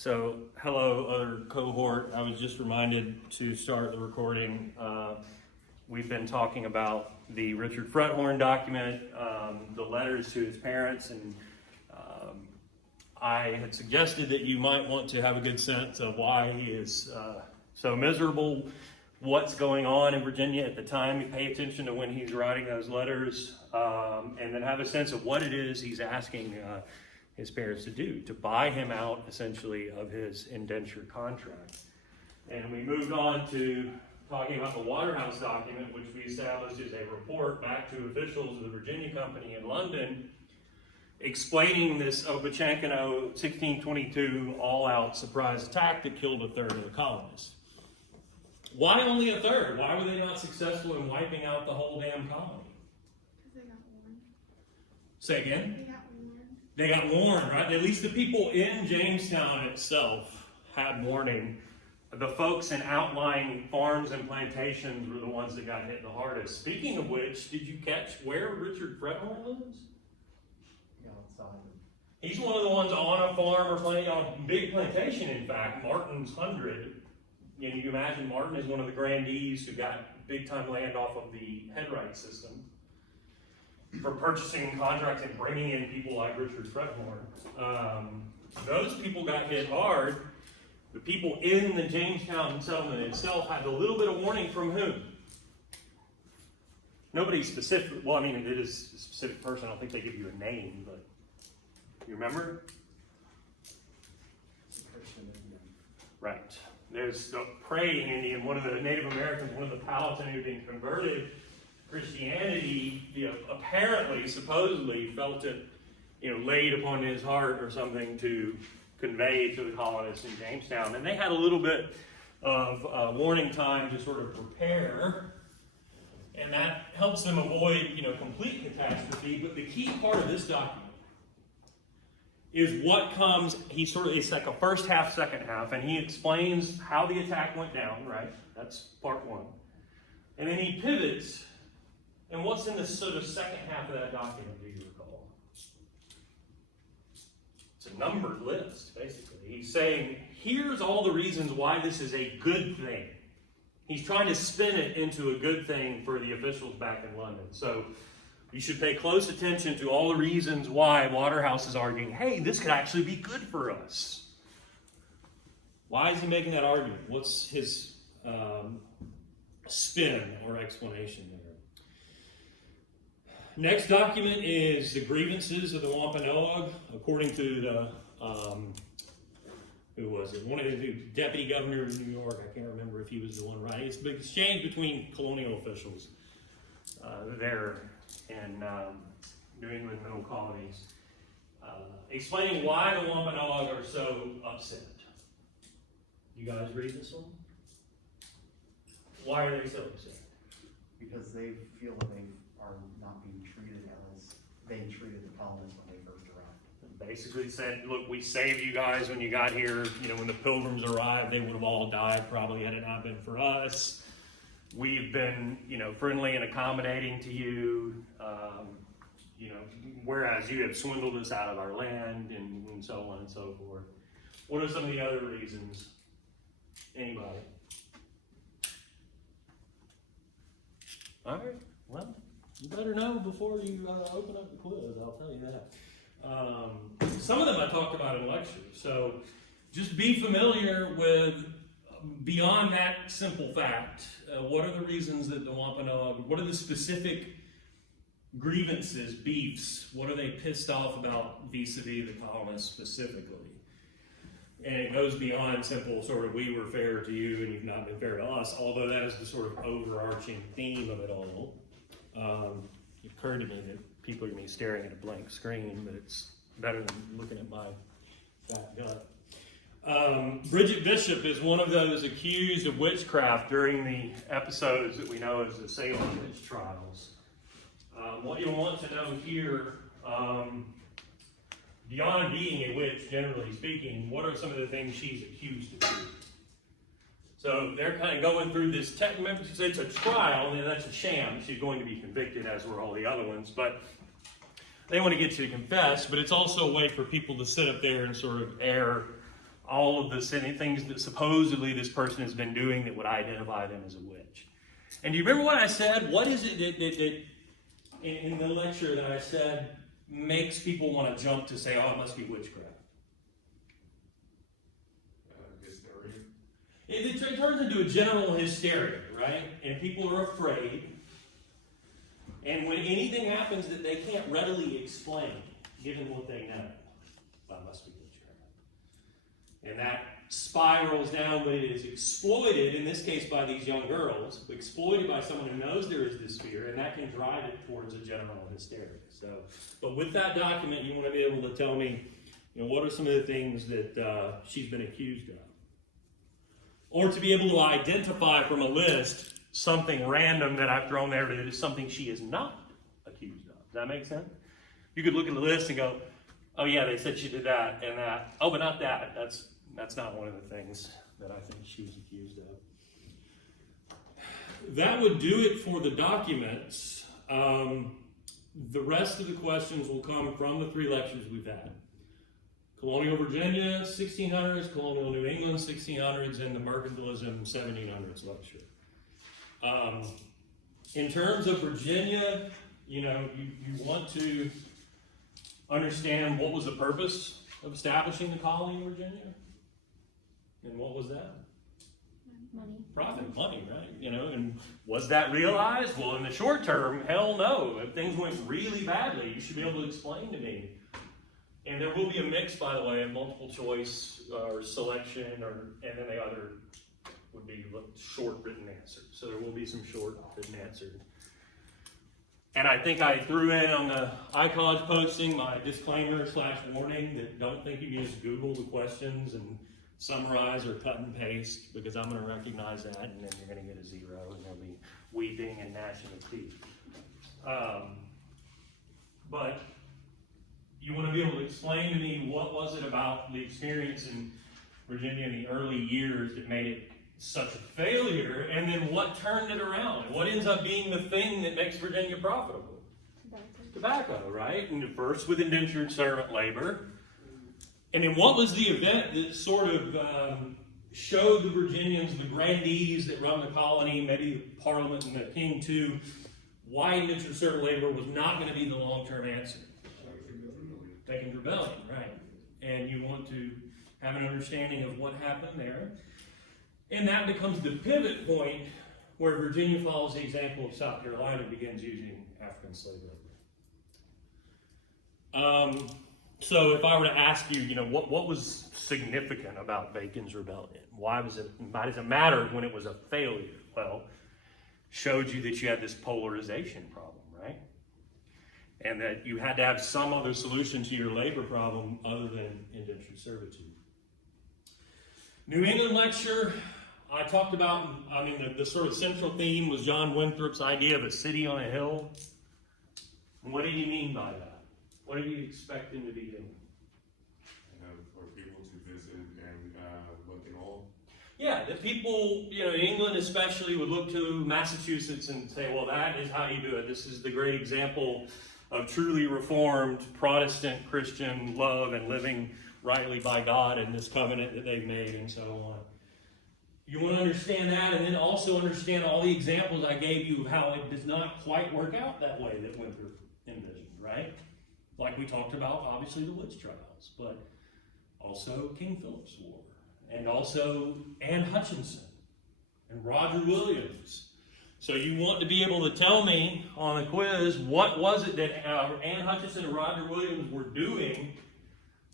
So, hello, other cohort. I was just reminded to start the recording. We've been talking about the Richard Frethorn document, the letters to his parents, and I had suggested that you might want to have a good sense of why he is so miserable, what's going on in Virginia at the time. You pay attention to when he's writing those letters, and then have a sense of what it is he's asking his parents to do, to buy him out, essentially, of his indenture contract. And we moved on to talking about the Waterhouse document, which we established is a report back to officials of the Virginia Company in London, explaining this Opechancanough 1622 all-out surprise attack that killed a third of the colonists. Why only a third? Why were they not successful in wiping out the whole damn colony? Because they got warned. Say again? They got warned. They got warned, right? At least the people in Jamestown itself had warning. The folks in outlying farms and plantations were the ones that got hit the hardest. Speaking of which, did you catch where Richard Frethorn lives? Outside. He's one of the ones on a farm or on a big plantation, in fact, Martin's 100. You know, you imagine Martin is one of the grandees who got big-time land off of the headright system for purchasing contracts and bringing in people like Richard Frethorn. Those people got hit hard. The people in the Jamestown settlement itself had a little bit of warning from whom? Nobody specific. Well, I mean, it is a specific person. I don't think they give you a name, but you remember? Christian Indian. Right. There's the praying Indian, one of the Native Americans, one of the Powhatan who had been converted to Christianity, apparently, supposedly, felt it, laid upon his heart or something to convey to the colonists in Jamestown. And they had a little bit of warning time to sort of prepare, and that helps them avoid, complete catastrophe. But the key part of this document is what comes. It's like a first half, second half, and he explains how the attack went down, right? That's part one. And then he pivots, and what's in the sort of second half of that document, do you recall? It's a numbered list, basically. He's saying, here's all the reasons why this is a good thing. He's trying to spin it into a good thing for the officials back in London. So you should pay close attention to all the reasons why Waterhouse is arguing, hey, this could actually be good for us. Why is he making that argument? What's his spin or explanation there? Next document is the grievances of the Wampanoag, according to the, who was it? One of the deputy governor of New York. I can't remember if he was the one writing. It's an exchange between colonial officials there in New England middle colonies, explaining why the Wampanoag are so upset. You guys read this one? Why are they so upset? Because they feel that they are not being treated as they treated the colonists when they first arrived. Basically said, look, we saved you guys when you got here. When the Pilgrims arrived, they would have all died probably had it not been for us. We've been, friendly and accommodating to you, whereas you have swindled us out of our land and so on and so forth. What are some of the other reasons? Anybody? All right, well, you better know before you open up the quiz, I'll tell you that. Some of them I talked about in lectures, so just be familiar with, beyond that simple fact, what are the reasons that the Wampanoag, what are the specific grievances, beefs, what are they pissed off about vis-a-vis the colonists specifically? And it goes beyond simple sort of, we were fair to you and you've not been fair to us, although that is the sort of overarching theme of it all. It occurred to me that people are going to be staring at a blank screen, but it's better than looking at my fat gut. Bridget Bishop is one of those accused of witchcraft during the episodes that we know as the Salem witch trials. What you'll want to know here, beyond being a witch, generally speaking, what are some of the things she's accused of doing? So they're kind of going through this, it's a trial, and that's a sham. She's going to be convicted, as were all the other ones, but they want to get you to confess, but it's also a way for people to sit up there and sort of air all of the things that supposedly this person has been doing that would identify them as a witch. And do you remember what I said? What is it that in the lecture that I said makes people want to jump to say, oh, it must be witchcraft? Hysteria. It turns into a general hysteria, right? And people are afraid. And when anything happens that they can't readily explain, given what they know, that must be witchcraft. And that spirals down when it is exploited, in this case by these young girls, exploited by someone who knows there is this fear, and that can drive it towards a general hysteria. So, but with that document, you want to be able to tell me, what are some of the things that she's been accused of? Or to be able to identify from a list something random that I've thrown there that is something she is not accused of. Does that make sense? You could look at the list and go, oh yeah, they said she did that and that. Oh, but not that. That's not one of the things that I think she was accused of. That would do it for the documents. The rest of the questions will come from the 3 lectures we've had. Colonial Virginia, 1600s, Colonial New England, 1600s, and the Mercantilism, 1700s lecture. In terms of Virginia, you want to understand what was the purpose of establishing the colony in Virginia? And what was that? Money. Profit, money, right? And was that realized? Well, in the short term, hell no. If things went really badly, you should be able to explain to me. And there will be a mix, by the way, of multiple choice or selection, and then the other would be short written answers. So there will be some short written answers. And I think I threw in on the iCollege posting my disclaimer / warning that don't think you can just Google the questions and summarize or cut and paste, because I'm going to recognize that, and then you're going to get a 0, and there'll be weeping and gnashing of teeth. But you want to be able to explain to me what was it about the experience in Virginia in the early years that made it such a failure, and then what turned it around? What ends up being the thing that makes Virginia profitable? Tobacco, right? And first with indentured servant labor. And then what was the event that sort of showed the Virginians, the grandees that run the colony, maybe the Parliament and the King too, why indentured servant labor was not going to be the long-term answer? Taking rebellion, right? And you want to have an understanding of what happened there. And that becomes the pivot point where Virginia follows the example of South Carolina and begins using African slave labor. So if I were to ask you, what was significant about Bacon's rebellion? Why does it matter when it was a failure? Well, showed you that you had this polarization problem, right? And that you had to have some other solution to your labor problem other than indentured servitude. New England lecture, I talked about, the sort of central theme was John Winthrop's idea of a city on a hill. And what did he mean by that? What did he expect him to be doing? For people to visit and look at all. Yeah, that people, in England especially, would look to Massachusetts and say, well, that is how you do it. This is the great example of truly reformed Protestant Christian love and living rightly by God and this covenant that they've made and so on. You want to understand that, and then also understand all the examples I gave you of how it does not quite work out that way that Winthrop envisioned, right? Like we talked about, obviously, the witch trials, but also King Philip's War, and also Anne Hutchinson and Roger Williams. So you want to be able to tell me on the quiz, what was it that Anne Hutchinson and Roger Williams were doing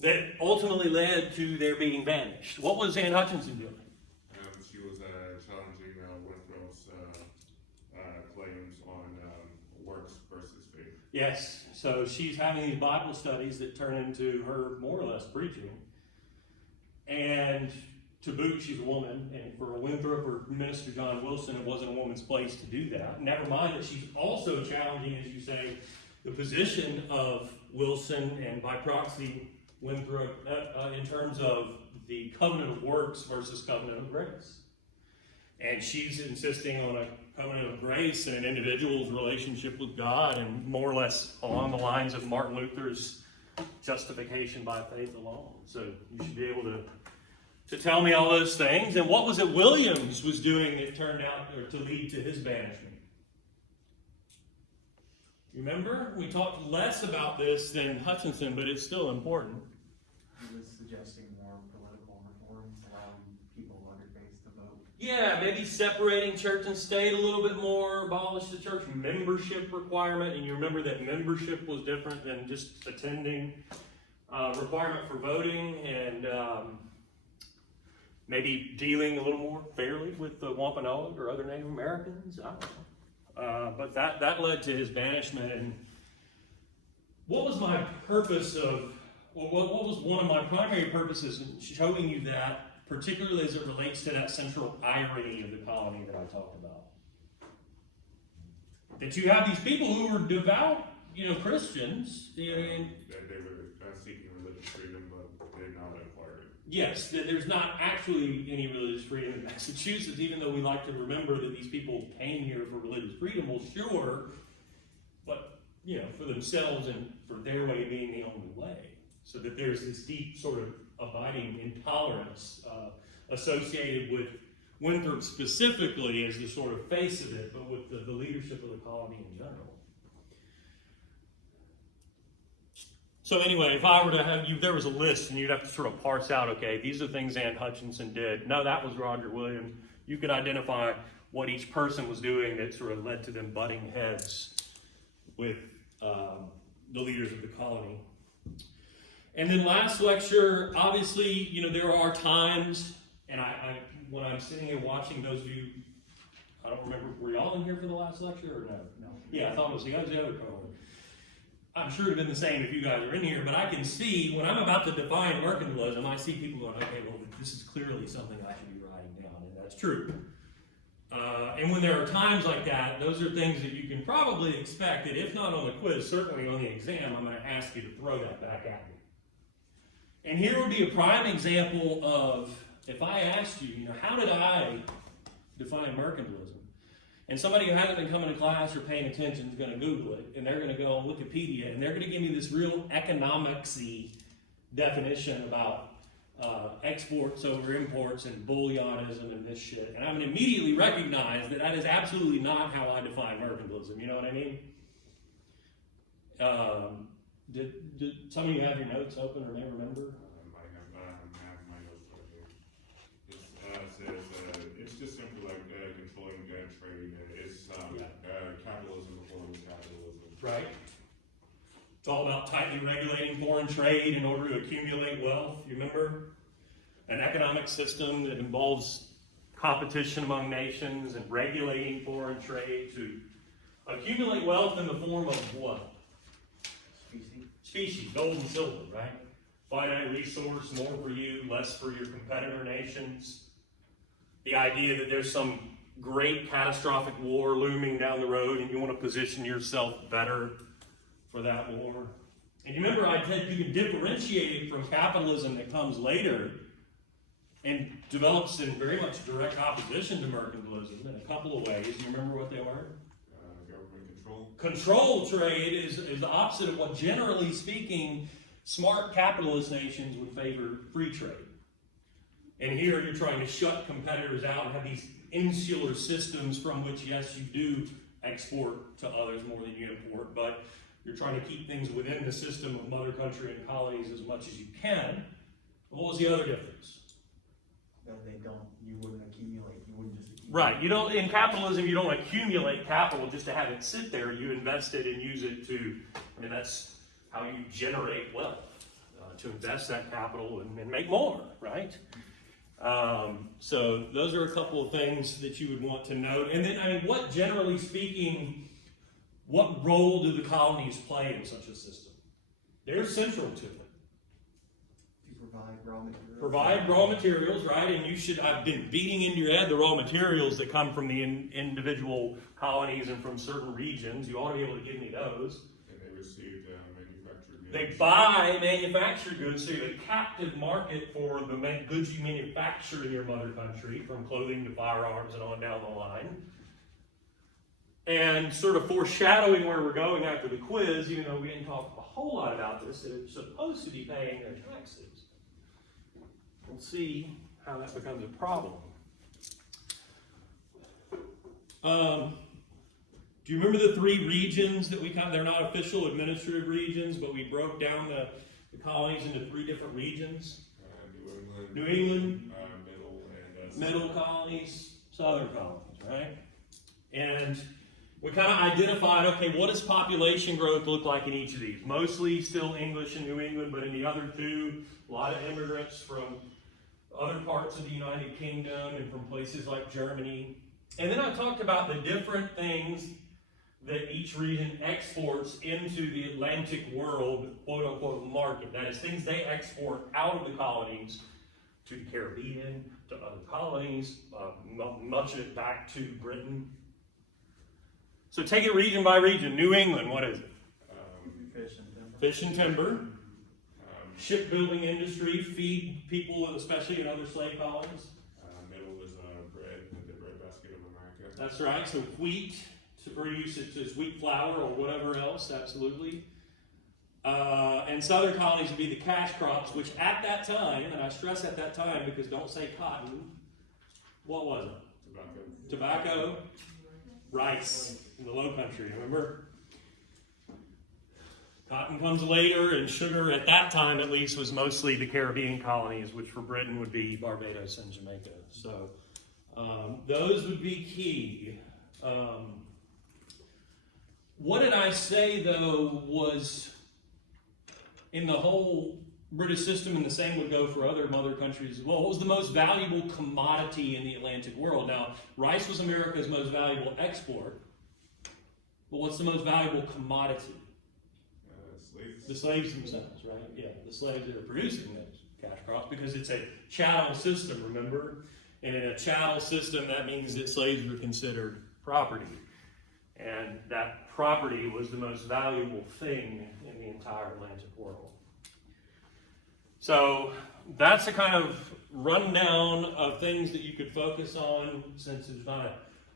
that ultimately led to their being banished? What was Anne Hutchinson doing? She was challenging Winthrop's claims on works versus faith. Yes. So she's having these Bible studies that turn into her more or less preaching. And to boot, she's a woman. And for Winthrop or Minister John Wilson, it wasn't a woman's place to do that. Never mind that she's also challenging, as you say, the position of Wilson and by proxy Winthrop in terms of the covenant of works versus covenant of grace. And she's insisting on a covenant of grace and an individual's relationship with God, and more or less along the lines of Martin Luther's justification by faith alone. So you should be able to to tell me all those things. And what was it Williams was doing that turned out or to lead to his banishment? Remember, we talked less about this than Hutchinson, but it's still important. He was suggesting more political reforms, allowing people of other faiths to vote. Yeah, maybe separating church and state a little bit more, abolish the church membership requirement, and you remember that membership was different than just attending, requirement for voting, and maybe dealing a little more fairly with the Wampanoag or other Native Americans. I don't know. But that led to his banishment. And what was my purpose of, what was one of my primary purposes in showing you that, particularly as it relates to that central irony of the colony that I talked about? That you have these people who were devout, Christians, and They were seeking religious freedom, but did not acquire it. yes, that there's not actually any religious freedom in Massachusetts, even though we like to remember that these people came here for religious freedom. Well, sure, but, for themselves and for their way being the only way. So that there's this deep sort of abiding intolerance associated with Winthrop specifically as the sort of face of it, but with the leadership of the colony in general. So anyway, if I were to have you, there was a list and you'd have to sort of parse out, okay, these are things Ann Hutchinson did. No, that was Roger Williams. You could identify what each person was doing that sort of led to them butting heads with the leaders of the colony. And then last lecture, obviously, there are times, and I when I'm sitting here watching those of you, I don't remember, were y'all in here for the last lecture or no? No. Yeah, I thought it was the other colony. I'm sure it would have been the same if you guys are in here, but I can see, when I'm about to define mercantilism, I see people going, okay, well, this is clearly something I should be writing down, and that's true. And when there are times like that, those are things that you can probably expect that, if not on the quiz, certainly on the exam, I'm going to ask you to throw that back at me. And here would be a prime example of, if I asked you, how did I define mercantilism? And somebody who hasn't been coming to class or paying attention is going to Google it, and they're going to go on Wikipedia, and they're going to give me this real economics-y definition about exports over imports and bullionism and this shit. And I'm going to immediately recognize that that is absolutely not how I define mercantilism. You know what I mean? Did some of you have your notes open or may remember? I have my notes right here. It says, it's just simply like controlling trade. It's capitalism before it was capitalism. Right. It's all about tightly regulating foreign trade in order to accumulate wealth. You remember? An economic system that involves competition among nations and regulating foreign trade to accumulate wealth in the form of what? Species, gold and silver, right? Finite resource, more for you, less for your competitor nations. The idea that there's some great catastrophic war looming down the road and you want to position yourself better for that war. And you remember I said you can differentiate it from capitalism that comes later and develops in very much direct opposition to mercantilism in a couple of ways. You remember what they were? Government control. Control trade is the opposite of what, generally speaking, smart capitalist nations would favor free trade. And here you're trying to shut competitors out and have these insular systems from which, yes, you do export to others more than you import, but you're trying to keep things within the system of mother country and colonies as much as you can. What was the other difference? That you wouldn't accumulate, you wouldn't just accumulate. Right, in capitalism, you don't accumulate capital just to have it sit there. You invest it and use it and that's how you generate wealth, to invest that capital and make more, right? So those are a couple of things that you would want to note. And then, what, generally speaking, what role do the colonies play in such a system? They're central to it. You provide raw materials. Provide raw materials, right? And I've been beating into your head the raw materials that come from the individual colonies and from certain regions. You ought to be able to give me those. And they received manufactured goods. They buy manufactured goods, so you have a captive market for the goods you manufacture in your mother country, from clothing to firearms and on down the line. And sort of foreshadowing where we're going after the quiz, even though we didn't talk a whole lot about this, they're supposed to be paying their taxes. We'll see how that becomes a problem. Do you remember the three regions that they're not official administrative regions, but we broke down the colonies into three different regions? New England, middle colonies, southern colonies, right? And we kind of identified, okay, what does population growth look like in each of these? Mostly still English in New England, but in the other two, a lot of immigrants from other parts of the United Kingdom and from places like Germany. And then I talked about the different things that each region exports into the Atlantic world, quote unquote, market. That is, things they export out of the colonies to the Caribbean, to other colonies, much of it back to Britain. So take it region by region. New England, what is it? Fish and timber. Fish and timber. Shipbuilding industry, feed people, especially in other slave colonies. Middle is bread, the breadbasket of America. That's right. So wheat, to produce it as wheat flour or whatever else, absolutely. And southern colonies would be the cash crops, which at that time, and I stress at that time because don't say cotton, what was it? Tobacco, rice in the Low Country, remember? Cotton comes later, and sugar at that time at least was mostly the Caribbean colonies, which for Britain would be Barbados and Jamaica. So those would be key. What did I say though was in the whole British system, and the same would go for other mother countries as well. What was the most valuable commodity in the Atlantic world? Now, rice was America's most valuable export, but what's the most valuable commodity? Slaves. The slaves themselves, right? Yeah, the slaves that are producing those cash crops, because it's a chattel system, remember? And in a chattel system, that means that slaves were considered property. And that property was the most valuable thing in the entire Atlantic world. So that's a kind of rundown of things that you could focus on, since there's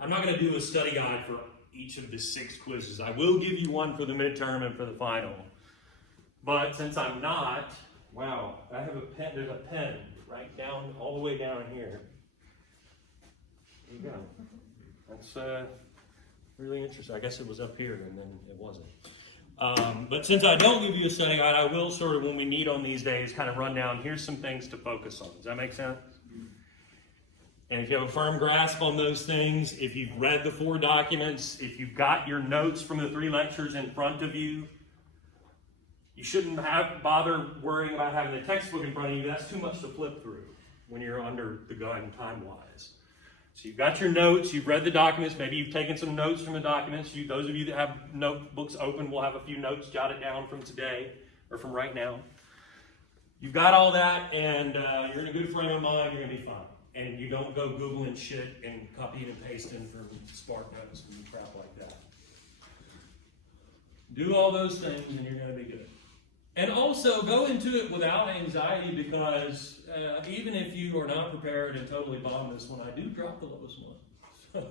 I'm not going to do a study guide for each of the 6 quizzes. I will give you one for the midterm and for the final. But since I'm not, wow, I have a pen, there's a pen right down, all the way down here. There you go. That's really interesting. I guess it was up here and then it wasn't. But since I don't give you a study guide, I will sort of, when we meet on these days, kind of run down, here's some things to focus on. Does that make sense? And if you have a firm grasp on those things, if you've read the 4 documents, if you've got your notes from the 3 lectures in front of you, you shouldn't bother worrying about having the textbook in front of you. That's too much to flip through when you're under the gun time-wise. So you've got your notes, you've read the documents, maybe you've taken some notes from the documents. Those of you that have notebooks open will have a few notes jotted down from today, or from right now. You've got all that, and you're in a good frame of mind, you're going to be fine. And you don't go Googling shit and copying and pasting from Spark Notes and crap like that. Do all those things and you're going to be good. And also go into it without anxiety, because even if you are not prepared and totally bomb this one, I do drop the lowest one. So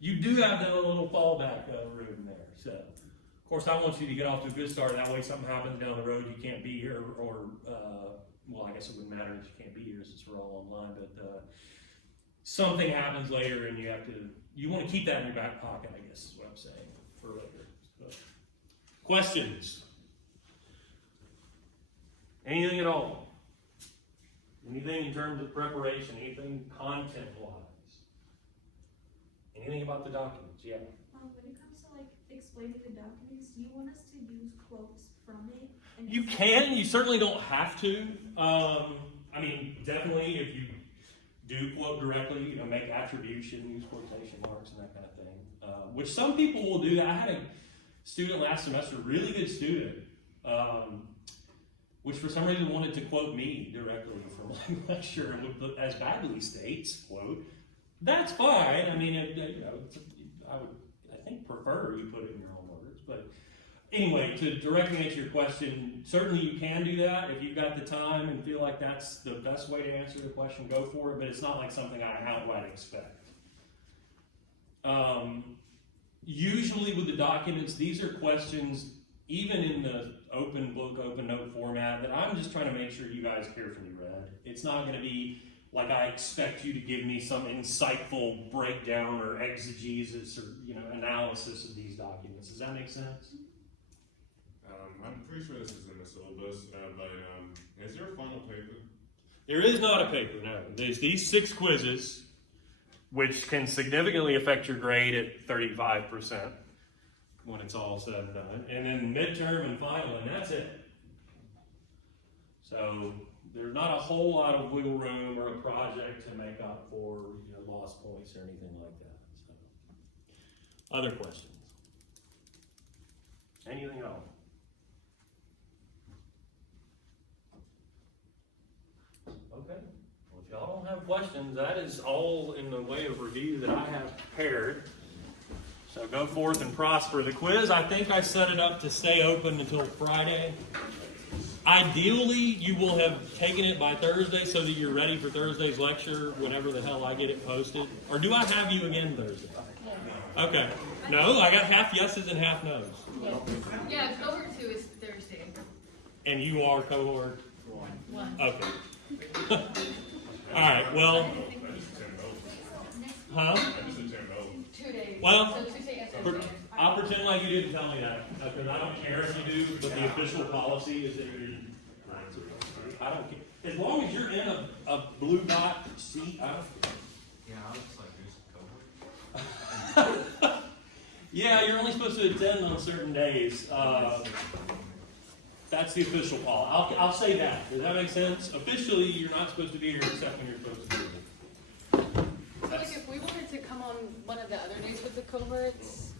you do have that little fallback room there. So, of course, I want you to get off to a good start. That way something happens down the road, you can't be here, or well, I guess it wouldn't matter if you can't be here since we're all online, but something happens later and you want to keep that in your back pocket, I guess is what I'm saying, for later. So, questions? Anything at all? Anything in terms of preparation? Anything content-wise? Anything about the documents? Yeah. When it comes to like explaining the documents, do you want us to use quotes from it? And You can. You certainly don't have to. I mean, definitely if you do quote directly, make attribution, use quotation marks and that kind of thing. Which some people will do. I had a student last semester, really good student, which for some reason wanted to quote me directly from my lecture, and would, as Bagley states, quote, that's fine. I mean, I would, I think, prefer you put it in your own words. But anyway, to directly answer your question, certainly you can do that. If you've got the time and feel like that's the best way to answer the question, go for it. But it's not like something I outright expect. Usually with the documents, these are questions, even in the open book, open note format, that I'm just trying to make sure you guys carefully read. It's not going to be, like I expect you to give me some insightful breakdown or exegesis or, analysis of these documents. Does that make sense? I'm pretty sure this is in the syllabus, but is there a final paper? There is not a paper, no. There's these 6 quizzes, which can significantly affect your grade at 35% when it's all said and done. And then midterm and final, and that's it. So there's not a whole lot of wiggle room or a project to make up for lost points or anything like that. So, other questions? Anything else? Okay. Well, if y'all don't have questions, that is all in the way of review that I have prepared. So go forth and prosper. The quiz, I think I set it up to stay open until Friday. Ideally, you will have taken it by Thursday so that you're ready for Thursday's lecture whenever the hell I get it posted. Or do I have you again Thursday? Yeah. Okay. No, I got half yeses and half nos. Yeah, cohort 2 is Thursday. And you are cohort? 1. Okay. All right, well, huh? 2 days. Well, So Tuesday and For- Thursday. I'll pretend like you didn't tell me that, because I don't care if you do, but the official policy is that you, I don't care. As long as you're in a blue dot seat, I don't care. Yeah, I was just like, who's cohort? Yeah, you're only supposed to attend on certain days. That's the official policy. I'll say that. Does that make sense? Officially, you're not supposed to be here except when you're supposed to be here. So like if we wanted to come on one of the other days with the cohorts,